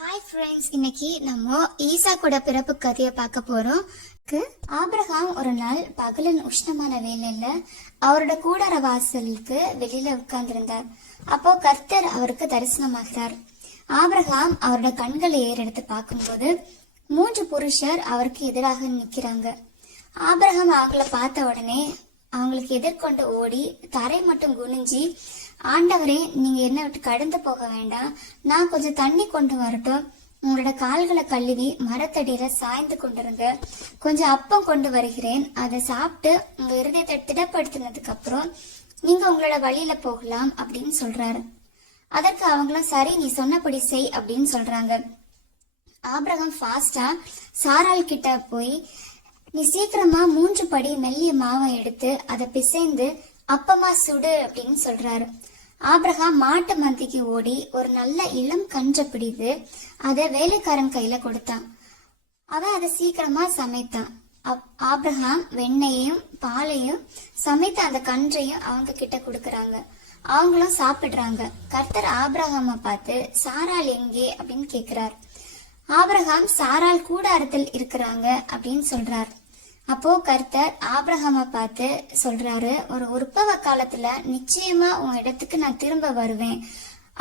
Hi friends, இன்னைக்கு நம்ம ஈசா கூட பிறப்பு கதையை பார்க்க போறோம். ஆபிரகாம் ஒரு நாள் பகலின் உஷ்ணமான வேலையில அவரோட கூடார வாசலுக்கு வெளியில உட்கார்ந்திருந்தார். அப்போ கர்த்தர் அவருக்கு தரிசனமாகிறார். ஆபிரகாம் அவரோட கண்களை ஏறெடுத்து பார்க்கும்போது 3 புருஷர் அவருக்கு எதிராக நிக்கிறாங்க. ஆபிரகாம் அவங்கள பார்த்த உடனே அவங்களுக்கு எதிர்கொண்டு ஓடி தரை மட்டும் குனிஞ்சி, ஆண்டவரே, நீங்க என்ன விட்டு கடந்து போக வேண்டாம், நான் கொஞ்சம் தண்ணி கொண்டு வரட்டும், உங்களோட கால்களை கழுவி மரத்தடியில சாய்ந்து கொண்டிருங்க, கொஞ்சம் அப்பம் கொண்டு வருகிறேன், அதை சாப்பிட்டு உங்க இருதயத்தை திடப்படுத்தினதுக்கு அப்புறம் நீங்க உங்களோட வழியில போகலாம் அப்படின்னு சொல்றாரு. அதற்கு அவங்களும் சரி, நீ சொன்னபடி செய் அப்படின்னு சொல்றாங்க. ஆபிரகாம் ஃபாஸ்டா சாராள் கிட்ட போய், நீ சீக்கிரமா 3 படி மெல்லிய மாவை எடுத்து அதை பிசைந்து அப்பமா சுடு அப்படின்னு சொல்றாரு. ஆபிரகாம் மாட்டு மந்திக்கு ஓடி ஒரு நல்ல இளம் கன்றை பிடித்து அதை வேலைக்காரன் கையில கொடுத்தான். அவன் அதை சீக்கிரமா சமைத்தான். ஆபிரகாம் வெண்ணையும் பாலையும் சமைத்த அந்த கன்றையும் அவங்க கிட்ட கொடுக்கறாங்க. அவங்களும் சாப்பிடுறாங்க. கர்த்தர் ஆபிரகாம பார்த்து, சாராள் எங்கே அப்படின்னு கேக்குறார். ஆபிரகாம் சாராள் கூடாரத்தில் இருக்கிறாங்க அப்படின்னு சொல்றார். அப்போ கர்த்தர் ஆபிரகாம பார்த்து சொல்றாரு, ஒரு உற்பவ காலத்துல நிச்சயமா உன் இடத்துக்கு நான் திரும்ப வருவேன்,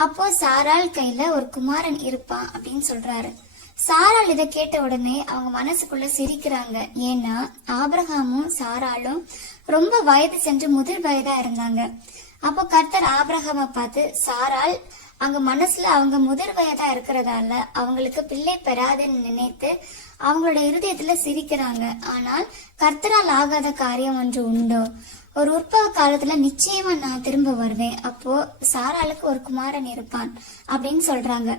அப்போ சாராள் கையில ஒரு குமாரன் இருப்பான் அப்படின்னு சொல்றாரு. சாராள் இதை கேட்ட உடனே அவங்க மனசுக்குள்ள சிரிக்கிறாங்க. ஏன்னா ஆபிரகாமும் சாராளும் ரொம்ப வயது சென்று முதிர் வயதா இருந்தாங்க. அப்போ கர்த்தர் ஆபிரகாம பார்த்து, சாராள் அங்க மனசுல அவங்க முதிர் வயதா இருக்கிறதால அவங்களுக்கு பிள்ளை பெறாதுன்னு நினைத்து அவங்களோட இருதயத்துல சிரிக்கிறாங்க. ஆனால் கர்த்தரால் ஆகாத காரியம் ஒன்று உண்டோ, ஒரு உற்பவ காலத்துல நிச்சயமா நான் திரும்ப வருவேன், அப்போ சாராளுக்கு ஒரு குமாரன் இருப்பான் அப்படின்னு சொல்றாங்க.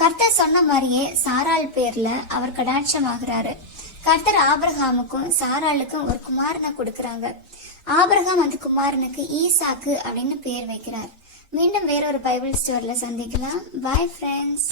கர்த்தர் சொன்ன மாதிரியே சாராள் பேர்ல அவர் கடாட்சமாகிறாரு. கர்த்தர் ஆபிரகாமுக்கும் சாராளுக்கும் ஒரு குமாரனை கொடுக்கறாங்க. ஆபிரகாம் அந்த குமாரனுக்கு ஈசாக்கு அப்படின்னு பேர் வைக்கிறார். மீண்டும் வேறொரு பைபிள் ஸ்டோரியில சந்திக்கலாம். Bye friends.